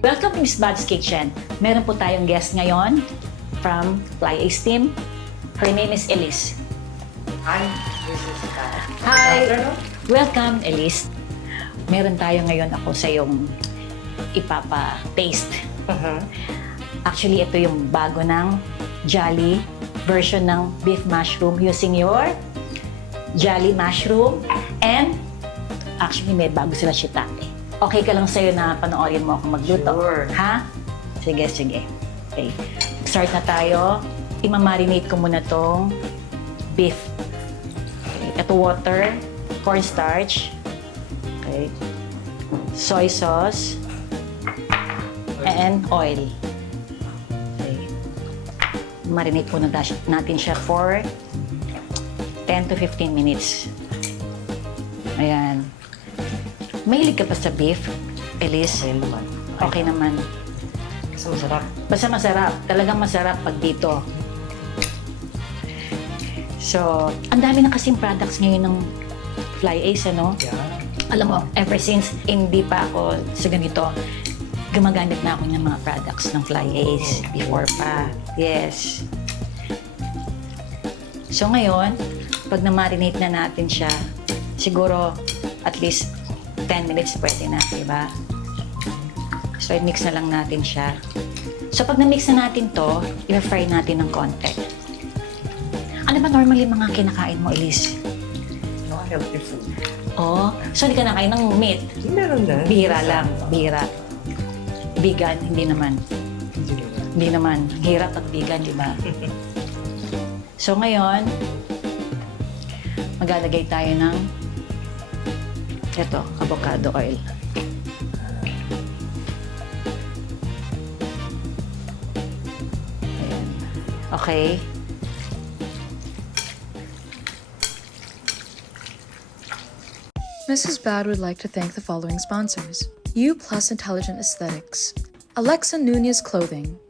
Welcome to Miss Bad's Kitchen. Meron po tayong guest ngayon from Fly Ace Team. Her name is Elise. Hi, this is Kat. Hi! Good afternoon. Welcome, Elise. Meron tayo ngayon ako sa yung ipapa-taste. Actually, ito yung bago ng Jolly version ng beef mushroom using your Jolly mushroom and actually may bago sila shiitake. Okay ka lang sa'yo na panoorin mo akong magluto? Sure. Ha? Sige, sige. Okay. Start na tayo. Imamarinate ko muna tong beef. Okay. Ito water, cornstarch, okay. Soy sauce, and oil. Okay. Marinate po natin siya for 10 to 15 minutes. Ayan. Mahilig ka pa sa beef, Elise? Okay naman. Okay naman. Kasi masarap. Basta masarap. Talagang masarap pag dito. So, ang dami na kasing products ngayon ng Fly Ace, ano? Yeah. Alam mo, ever since hindi pa ako sa ganito, gumagamit na ako ng mga products ng Fly Ace before pa. Yes. So ngayon, pag na-marinate na natin siya, siguro at least 10 minutes pwede na, di ba? So, i-mix na lang natin siya. So, pag na-mix na natin to, i-fry natin ng konti. Ano ba normally mga kinakain mo, Elise? No, healthy food. Oh, so hindi ka nakain ng meat? Meron na. Bihira lang, bihira. Vegan, hindi naman. Hindi naman. Hindi naman. Hirap pag vegan, di ba? So, ngayon, maglalagay tayo ng ito, avocado oil. Ayan. Okay. Mrs. Bad would like to thank the following sponsors: U Plus Intelligent Aesthetics, Alexa Nunez Clothing,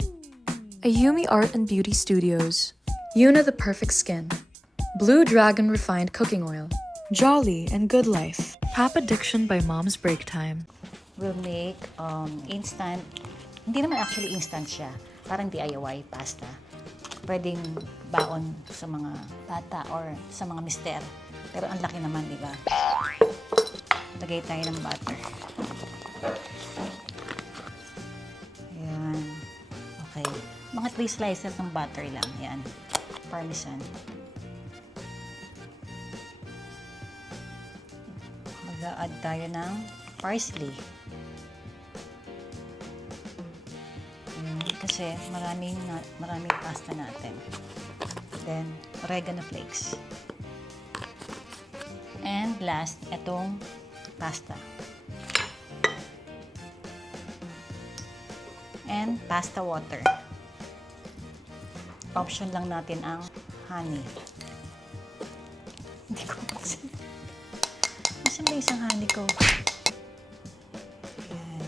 Ayumi Art and Beauty Studios, Yuna the Perfect Skin, Blue Dragon Refined Cooking Oil, Jolly and Good Life, Pap Addiction by Mom's Break Time. We'll make instant, hindi naman actually instant siya, parang DIY pasta. Pwedeng baon sa mga bata or sa mga mister. Pero ang laki naman, di ba? Lagay tayo ng butter. Ayan. Okay. Mga 3 slices ng butter lang. Ayan. Parmesan. Mag-a-add tayo ng parsley. Kasi maraming pasta natin. Then, oregano flakes. And last, itong pasta. And pasta water. Option lang natin ang honey. Hindi ko buksan. Masan ba isang honey ko? Ayan.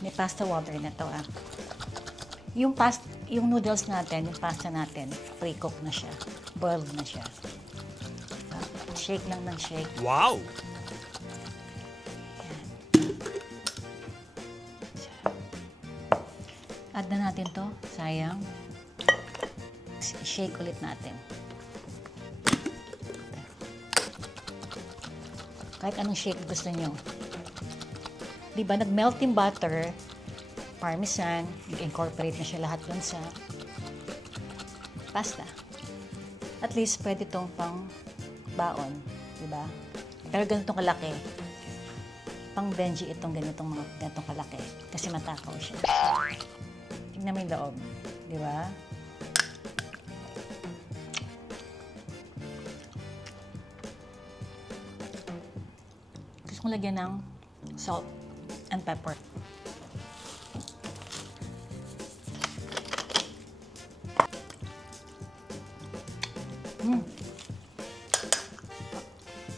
May pasta water na to ah. Yung noodles natin, yung pasta natin, pre-cook na siya. Boiled na siya. Shake lang ng shake. Wow! Add na natin to. Sayang. Shake ulit natin. Kahit anong shake gusto nyo. Diba, nag-melt yung butter, parmesan, incorporate na siya lahat dun sa pasta. At least, pwede tong pang baon. Diba? Pero ganitong kalaki. Pang Benji itong ganitong kalaki. Kasi matakaw siya. Tingnan mo yung loob. Diba? Gusto kong lagyan ng salt and pepper.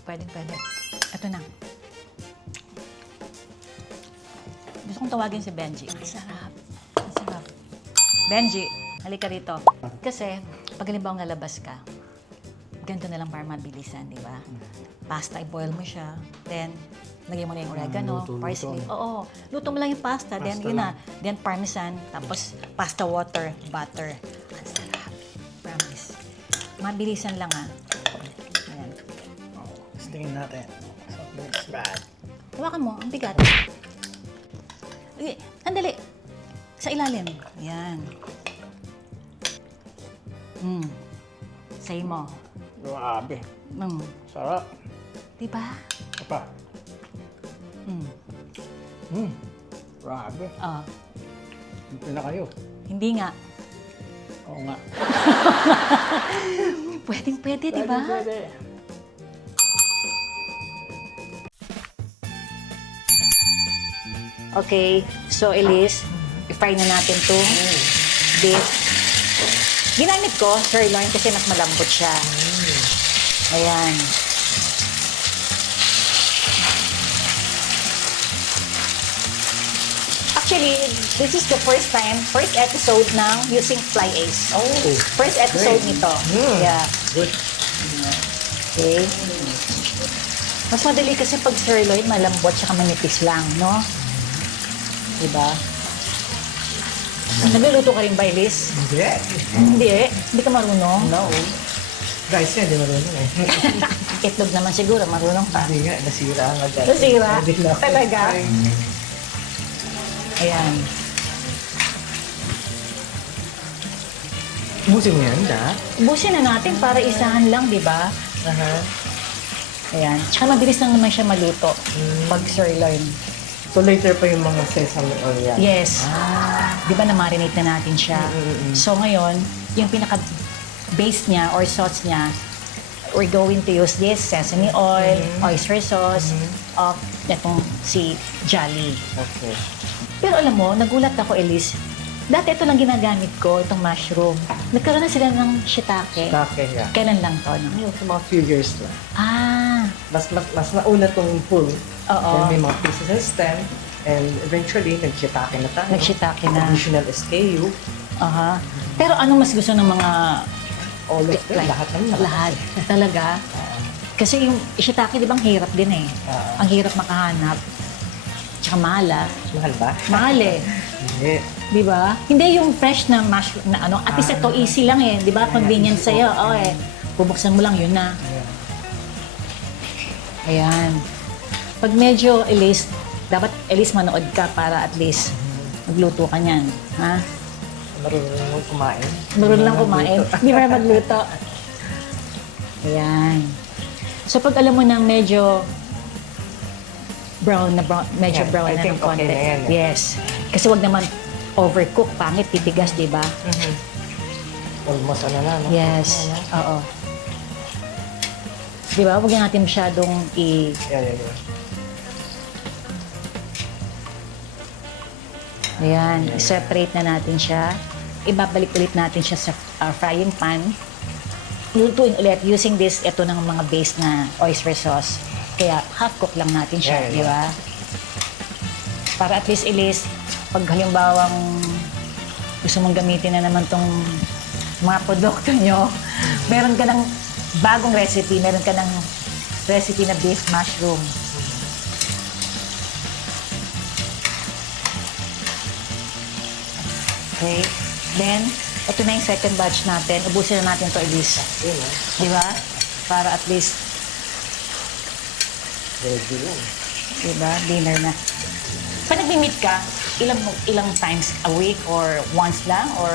Pwede. Ito na. Gusto kong tawagin si Benji. Ang sarap. Ang sarap. Benji, halika rito. Kasi, pag halimbawa lalabas ka, ganito na lang para mabilisan, di ba? Pasta, i-boil mo siya. Then, Lagyan mo na yung oregano, luto-luto. parsley. Oo. Luto mo lang yung pasta. Then, Pasta yun lang. na. Then, parmesan. Tapos, pasta water, butter. Ang sarap. Promise. Mabilisan lang, ha. Ayan. Let's tingin natin. Something is bad. Hawakan mo. Ang bigat. Andali. Sa ilalim. Ayan. Say mo. Grabe. Sarap. Diba? Ito pa. Grabe. Ah. Ito na kayo. Hindi nga. Oo nga. Pwede, diba? Pwede. Okay, so Elise, i-fry na natin itong beef. Ginamit ko sirloin kasi mas malambot siya. Ayan. Actually, this is the first episode ng using Fly Ace. Oh, First episode great. nito. Yeah. Good. Okay. Mas madali kasi pag sirloin, malambot tsaka manipis lang, no? Diba? Nagluluto ka rin ba, Elise? Hindi. Hindi ka marunong. No. Guys, hindi marunong eh. Itlog naman siguro, marunong ka. Hindi nga, nasira ang agad. Nasira? Hindi na. Talaga? Ayan. Busin mo yan, da? Ubusin na natin para isahan lang, di ba? Aha. Ayan. Tsaka mabilis lang naman siya maluto pag sirloin. So later pa yung mga sesame oil yan? Yes. Di ba na-marinate na natin siya? So ngayon, yung pinaka-base niya or sauce niya, we're going to use this sesame oil, oyster sauce, of itong si Jolly. Okay. Pero alam mo, nagulat ako, Elise. Dati ito lang ginagamit ko, itong mushroom. Nagkaroon na sila ng shiitake. Okay, yeah. Kailan lang to, no? Yung sa mga few years lang. Ah, Mas nauna tong full. Oo. Then may mga pieces and stem. And eventually, nag-shiitake na tayo. Nag-shiitake na. Additional SKU. aha. Pero anong mas gusto ng mga All of them. Lahat ng lahat? Talaga? Kasi yung shiitake, di ba, ang hirap din eh. Oo. Ang hirap makahanap. Tsaka mahal ah. Mahal ba? Mahal eh. Hindi. Di ba? Hindi yung fresh na mushroom na ano. At least ito easy lang eh. Di ba? Convenient sa'yo. Oh eh. Bubuksan mo lang, yun na. Ayan. Pag medyo, Elise, dapat Elise manood ka para at least magluto ka niyan. Ha? Marunong mo kumain. Marunong lang kumain. Hindi mo na magluto. Ayan. So pag alam mo na medyo brown, medyo Yeah, brown I na think ng konti. okay na yan, eh. Yes. Kasi wag naman overcook, pangit, titigas, di ba? Almost ano na, no? Yes. Ano? Oo. Di ba? Huwag natin masyadong Yeah. Ayan, separate na natin siya. Ibabalik ulit natin siya sa frying pan. Lutuin ulit using this, ito ng mga base na oyster sauce. Kaya half cook lang natin siya, Yeah. di ba? Para at least, Elise, pag halimbawang gusto mong gamitin na naman tong mga produkto nyo, meron ka ng bagong recipe, meron ka ng recipe na beef mushroom. Okay? Then, ito na yung second batch natin. Ubusin na natin to, Elise. Yun, eh. Di ba? Para at least, Ready yan. di ba, dinner na. Pag nag-meet ka, ilang times a week or once lang or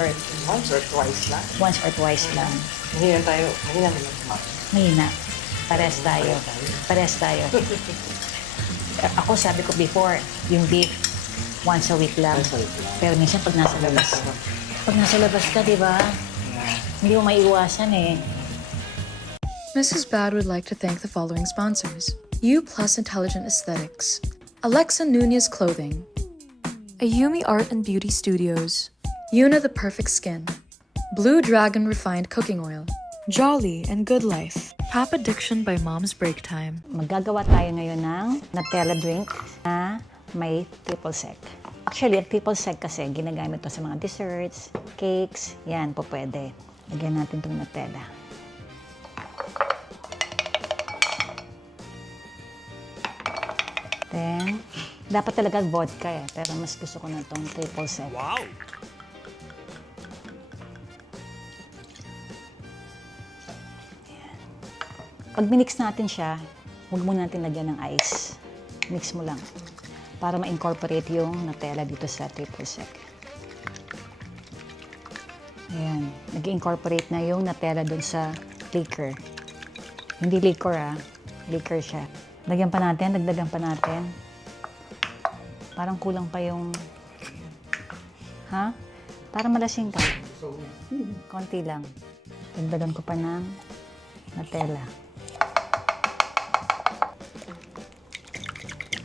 Once or twice lang. once or twice lang? Mahina tayo. Mahina naman kumain. Mahina. Pares tayo. Pares tayo. Ako sabi ko before, yung beef, once a week lang. Once a week lang. Pero minsan pag nasa labas ka, di ba? Hindi mo maiiwasan eh. Mrs. Bad would like to thank the following sponsors: U Plus Intelligent Aesthetics, Alexa Nunez Clothing, Ayumi Art and Beauty Studios, Yuna the Perfect Skin, Blue Dragon Refined Cooking Oil, Jolly and Good Life, Papa Diction by Mom's Break Time. Maggagawa tayo ngayon ng Nutella drink na may triple sec. Actually, ang triple sec kasi ginagamit to sa mga desserts, cakes, yan po pwede. Lagyan natin itong Nutella. Then, dapat talaga vodka eh. Pero mas gusto ko na itong triple sec. Wow! Pag minix natin siya, huwag mo natin lagyan ng ice. Mix mo lang. Para ma-incorporate yung Nutella dito sa triple sec. Ayan. Nag-incorporate na yung Nutella dun sa liquor. Hindi liquor liquor siya. Lagyan pa natin, dagdagan pa natin. Parang kulang pa yung... Ha? Para malasing ka. Konti lang. Dagdagan ko pa ng Nutella.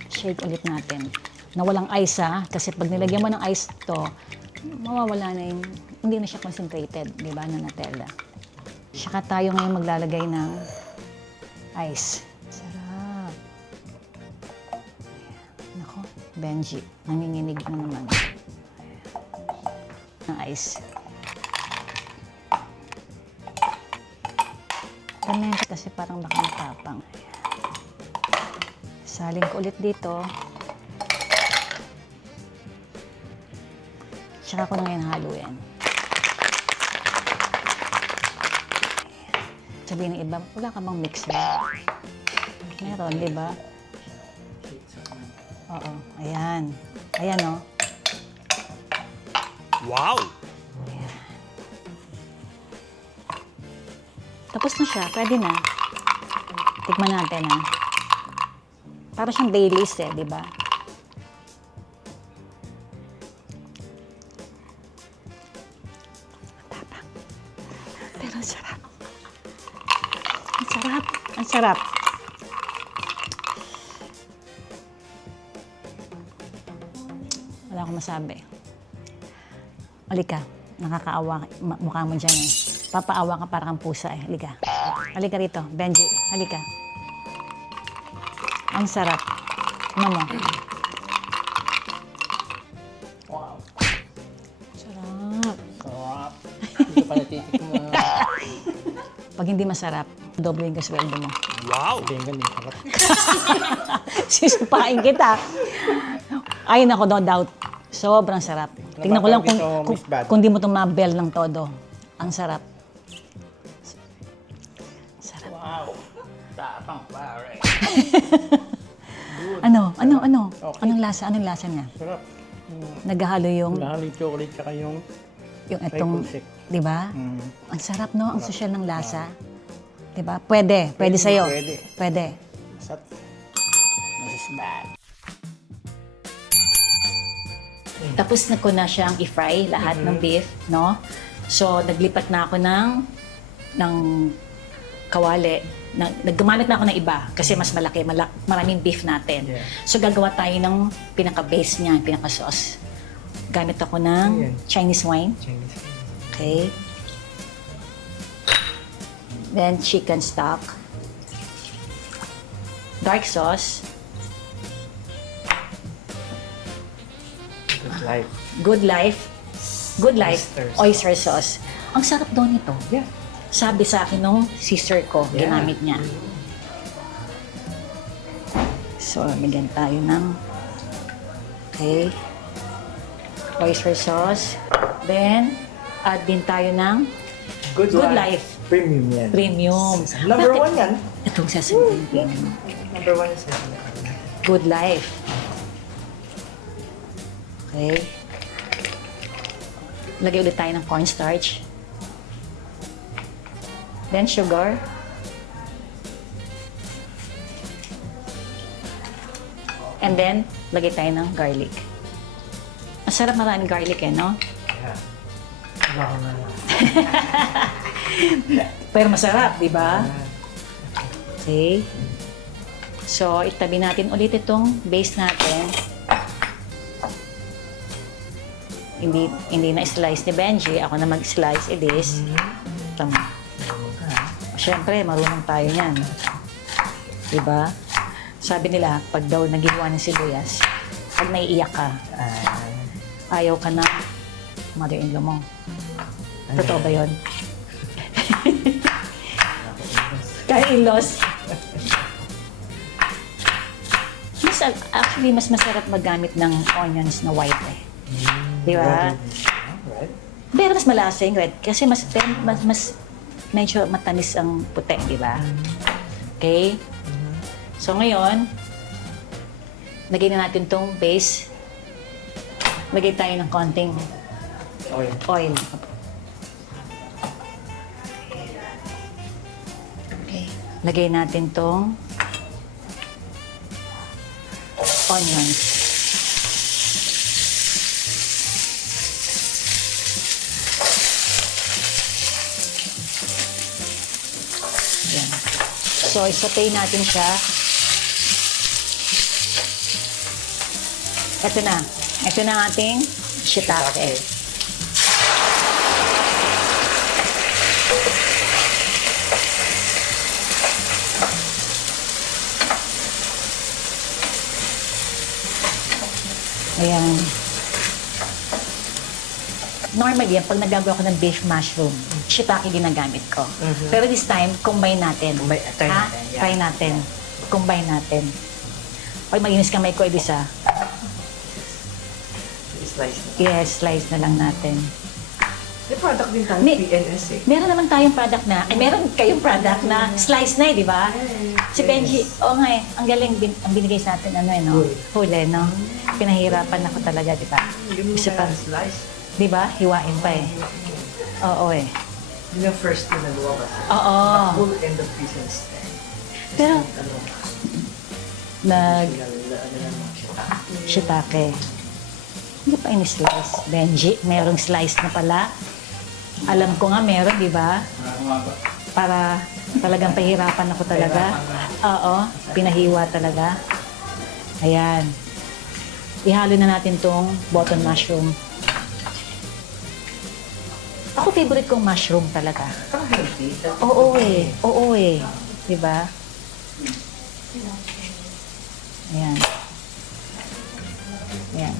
Shake ulit natin. Na walang ice kasi pag nilagyan mo ng ice to, mawawala na yung... Hindi na siya concentrated, di ba, na Nutella. Saka tayo ngayon maglalagay ng ice. Sarap. Nako, Benji, nanginginig na naman. Ng ice. Ganyan kasi parang baka matapang. Saling ko ulit dito. Tsaka ko na ngayon haluin. Sabihin ng iba, wala ka bang mixer? Meron, di ba? Oo, ayan. Ayan, oh. Wow! Tapos na siya, pwede na. Tikman natin, Para siyang Baileys di ba? Matapang. Pero ang sarap. Ang sarap. Ang sarap. Wala akong masabi. Halika, nakakaawa mukha mo dyan Papaawa ka para kang pusa Halika. Halika rito, Benji. Halika. Ang sarap. Ano mo? Wow. Sarap. Sarap. Hindi pa natitik mo. Pag hindi masarap, doble yung kasweldo mo. Wow! Sabihin ka din. Sarap. Sisupain kita. Ay, nako, no doubt. Sobrang sarap. Tingnan ko lang kung, Napapagod ito, Miss Bad. kung di mo itong mabel ng todo. Ang sarap. Sarap. Wow. Tapang pare. Ano? Okay. Anong lasa? Anong lasa niya? Sarap. Naghahalo yung, Lahalo yung chocolate tsaka yung itong, triple sec. di ba? Mm. Ang sarap, no? Ang sosyal ng lasa. Di ba? Pwede. Pwede sa'yo. Pwede. Pwede. Sat. This is bad. Tapos na ko na siyang i-fry lahat ng beef, no? So, naglipat na ako ng kawali. Naggamit na ako ng iba kasi mas malaki, maraming beef natin. Yeah. So, gagawa tayo ng pinaka-base niya, pinaka-sauce. Gamit ako ng Ayan. Chinese wine. Chinese. Okay. Then, chicken stock. Dark sauce. Good life. Good Life. Good Life. Oyster Oyster sauce. Ang sarap daw nito. Yeah. Sabi sa akin nung sister ko, Yeah. ginamit niya. So, bigyan tayo ng oyster sauce. Then, add din tayo ng Good Life. Premium yan. Premium. Number Bakit? one yan. Itong sasabihin premium. Number one is yan. Good Life. Okay. Lagay ulit tayo ng cornstarch. Then sugar. And then, lagay tayo ng garlic. Masarap maraming garlic no? Yeah. Wala ko na lang. Pero masarap, di ba? Okay. So, itabi natin ulit itong base natin. Hindi na slice ni Benji. Ako na mag-slice. It is. Tama. Siyempre, marunong tayo niyan. Diba? Sabi nila, pag daw nagiwa ng sibuyas, pag naiiyak ka, ayaw ka na mother-in-law mo. Totoo ba yun? Kaya in-laws. Actually, mas masarap maggamit ng onions na white eh. Di ba? Alright. Pero mas malasa yung red. Kasi mas medyo matamis ang puti, di ba? Okay? So ngayon, lagay na natin tong base. Lagay tayo ng konting oil. Okay. Lagay natin tong onions. Ayan. So, isautay natin siya. Ito na. Ito na ang ating shiitake. Ayan. Normally, pag nagagawa ko ng beef mushroom, shiitake ginagamit ko. Pero this time, combine natin. Try natin, yeah. Try natin. Combine natin. Pag maginis kamay ko, Elisa. Slice. Yes, slice na lang natin. May product din tayo, May- PNS eh. Meron naman tayong product na, meron kayong product na slice na di ba? Si Benji, oo nga ang galing, ang binigay sa atin, huli, no? Pinahirapan ako talaga, di ba? Hindi mo Isa pa, slice. di ba? Hiwain pa eh. Oo eh. Yun yung first na nagawa kasi. Oo. The full end of business. Pero, Ano, nag, ano yan, shiitake. Hindi pa ini-slice. Benji, merong slice na pala. Alam ko nga meron, di ba? Para talagang pahirapan ako talaga. Oo, pinahiwa talaga. Ayan. Ihalo na natin tong button mushroom. Ako favorite kong mushroom talaga. Parang healthy. Oo eh. Oo eh. Di ba? Ayan. Ayan.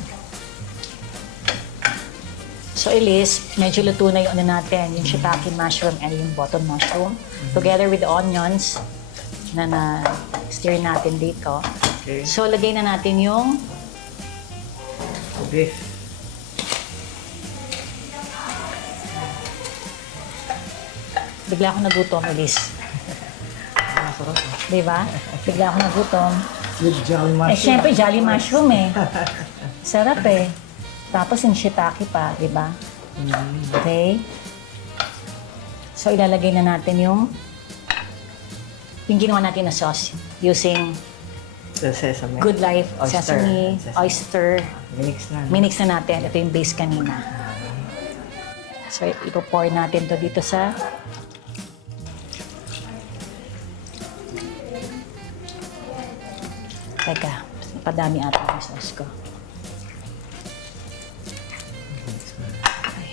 So, Elise, medyo luto na yung ano natin, yung shiitake mushroom and yung button mushroom. Together with the onions na na-stir natin dito. Okay. So, lagay na natin yung Beef. bigla ako nagutom, Elise. Masarap. Di ba? Bigla ako nagutom. With jolly mushroom. Eh, syempre, jolly mushroom eh. Sarap eh. Tapos yung shiitake pa, di ba? Okay? So, ilalagay na natin yung ginawa natin na sauce using The sesame. Good Life Oyster. Sesame, Sesame. oyster. Minix na. Minix na natin. Ito yung base kanina. So, ipo-pour natin to dito sa Teka, padami ata yung sauce ko. Okay.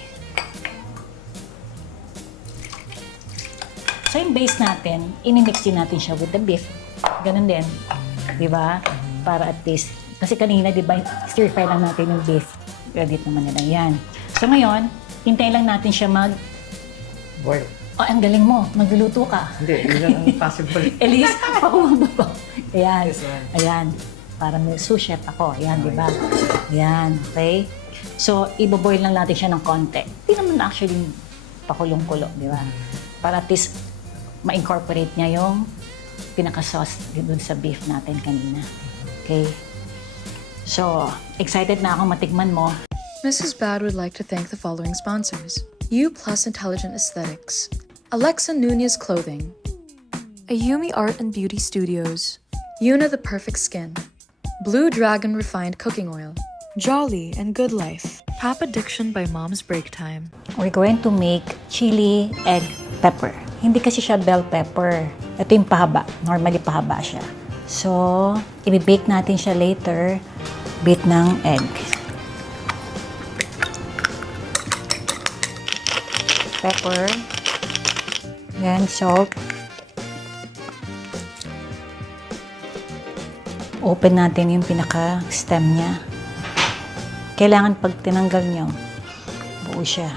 So, yung base natin, inimix din natin siya with the beef. Ganun din. Di ba? Para at least, kasi kanina, di ba, stir fry lang natin yung beef. Ready naman nila yan. So, ngayon, hintay lang natin siya Boil. Oh, ang galing mo. Magluluto ka. Hindi, yun lang ang possible. Elise, pakumamba ko. Ayan. Yes, ma'am. Ayan. Para may sous chef ako. Ayan, di ba? Ayan, okay? So, iboboil lang natin siya ng konti. Hindi naman actually pakulong-kulo, di ba? Para at least ma-incorporate niya yung pinaka-sauce dun sa beef natin kanina. Okay? So, excited na ako matikman mo. Mrs. Bad would like to thank the following sponsors: U Plus Intelligent Aesthetics, Alexa Nunez Clothing, Ayumi Art and Beauty Studios, Yuna the Perfect Skin, Blue Dragon Refined Cooking Oil, Jolly and Good Life, Pap Addiction by Mom's Break Time. We're going to make chili egg pepper. Hindi kasi siya bell pepper. Ito yung pahaba. Normally pahaba siya. So, i-bake natin siya later. Beat ng egg. Pepper. Then salt. Open natin yung pinaka-stem niya. Kailangan pag tinanggal nyo, buo siya.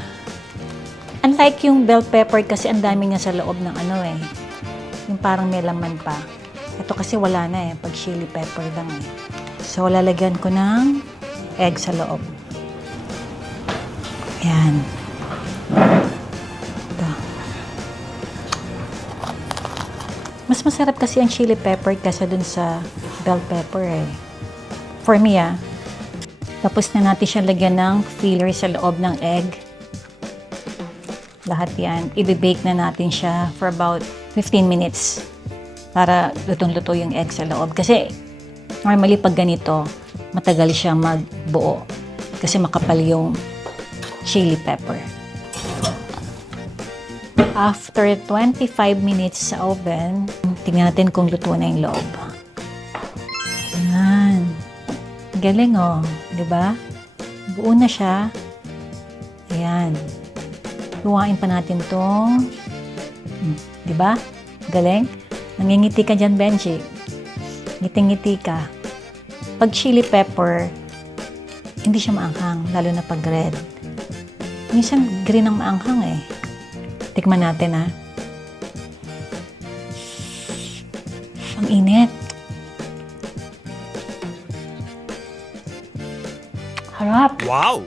Unlike yung bell pepper kasi ang dami niya sa loob ng ano eh. Yung parang may laman pa. Ito kasi wala na eh, pag chili pepper lang eh. So, lalagyan ko ng egg sa loob. Ayan. Ito. Mas masarap kasi ang chili pepper kasi dun sa bell pepper eh. For me Tapos na natin siya lagyan ng filler sa loob ng egg. Lahat yan. I-bake na natin siya for about 15 minutes para lutong-luto yung egg sa loob. Kasi normally pag ganito, matagal siya magbuo kasi makapal yung chili pepper. After 25 minutes sa oven, tingnan natin kung luto na yung loob. Yan. Galing di ba? Buo na siya. Ayan. Luwain pa natin tong, di ba? Galing. Nangingiti ka dyan, Benji. Ngiting-ngiti ka. Pag chili pepper, hindi siya maanghang, lalo na pag red. Minsan, green ang maanghang eh. Tikman natin Ang init. Harap. Wow!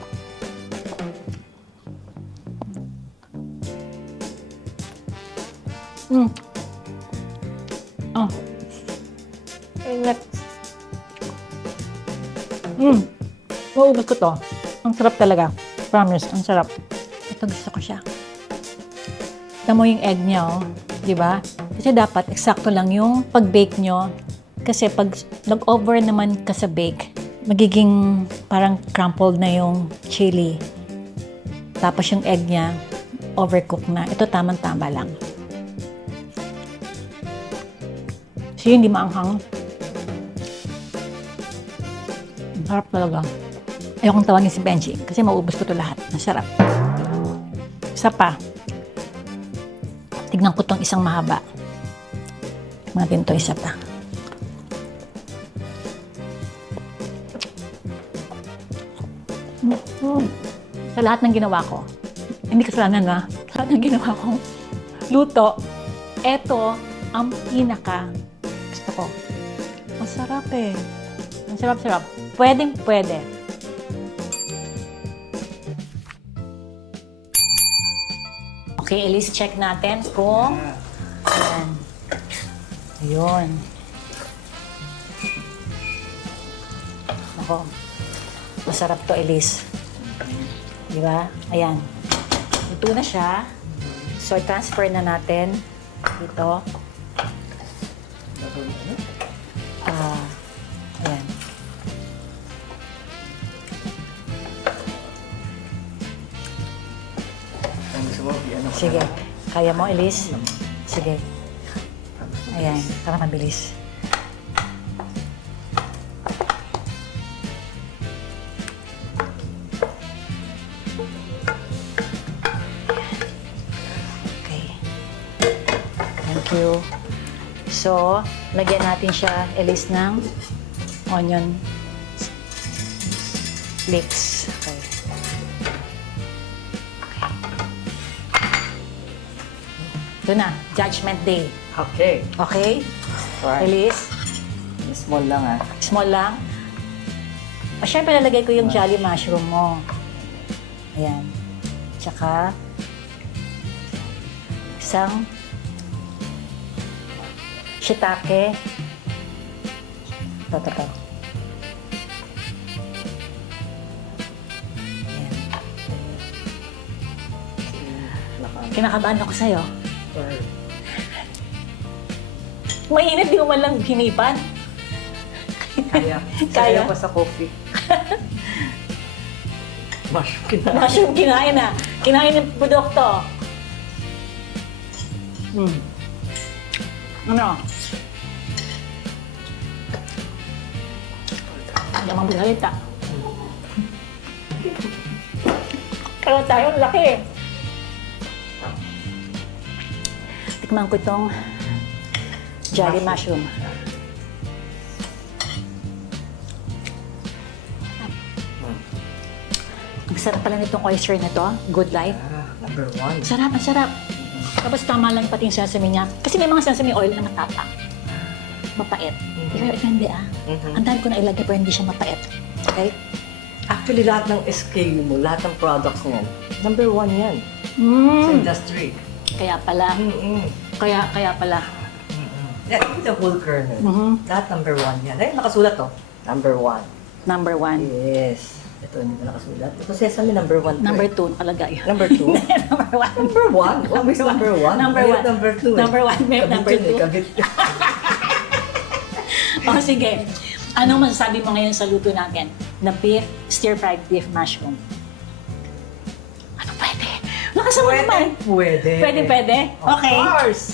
Oh. Init. Maubos ko to. Ang sarap talaga. Promise, ang sarap. Ito gusto ko siya. Tignan mo yung egg niya, di ba? Kasi dapat eksakto lang yung pag-bake nyo. Kasi pag nag-over naman ka sa bake, magiging parang crumpled na yung chili. Tapos yung egg niya, overcook na. Ito tamang-tama lang. So hindi maanghang. Ang sarap talaga. Ayokong tawagin si Benji kasi maubos ko to lahat. Ang sarap. Isa pa. Tignan ko tong isang mahaba. Tignan natin to isa pa. Sa lahat ng ginawa ko, hindi kasalanan sa lahat ng ginawa ko, luto, eto ang pinaka gusto ko. Ang sarap eh. Ang sarap-sarap. Pwedeng-pwede. Okay, Elise, check natin kung ayan. Ayun. Ako. Masarap to, Elise. Di ba? Ayan. Ito na siya. So, transfer na natin dito. Ayan. Sige. Kaya mo, Elise? Sige. Ayan. Para mabilis. Okay. Thank you. So, lagyan natin siya, Elise, ng onion flakes. Okay. Ito na, Judgment Day. Okay. Okay? Right. Elise, Small lang small lang. O, syempre, lalagay ko yung jolly mushroom mo. Ayan. Tsaka, isang shiitake. Ito. Ayan. Kinakabahan ako sa'yo. Mainit, di mo man lang hinipan. Kaya. Kaya? Kaya pa sa coffee. Mushroom kinain. Mushroom kinain Kinain ng produkto. Ano? Hindi naman magsalita. Pero tayo, laki. Tikman ko itong jolly mushroom. Ang sarap pala nitong oyster na to. Good Life. Number 1. Sarap, ang sarap. Tapos tama lang pati yung sesame niya. Kasi may mga sesame oil na matapang. Mapait. Pero hindi Ang dami ko na ilagay pero hindi siya mapait. Okay? Actually, lahat ng SKU mo, lahat ng products niyan, number 1 yan sa industry. Kaya pala. Kaya pala. Yeah, even the whole kernel. Lahat number 1 yan. Ayun, nakasulat to. Number 1. Number 1. Yes. Ito, hindi na nakasulat. Ito, sesame number 1. Number 2 nakalagay. Number 2. Number 1. Number 1? Always number 1. Number Mayroon 1. Number 2. Number 1, may number 2. Kabit. O sige. Anong masasabi mo ngayon sa luto natin? Na beef, stir-fried beef mushroom. Ano pwede? Lakas mo naman. Pwede. Pwede? Of Okay. course.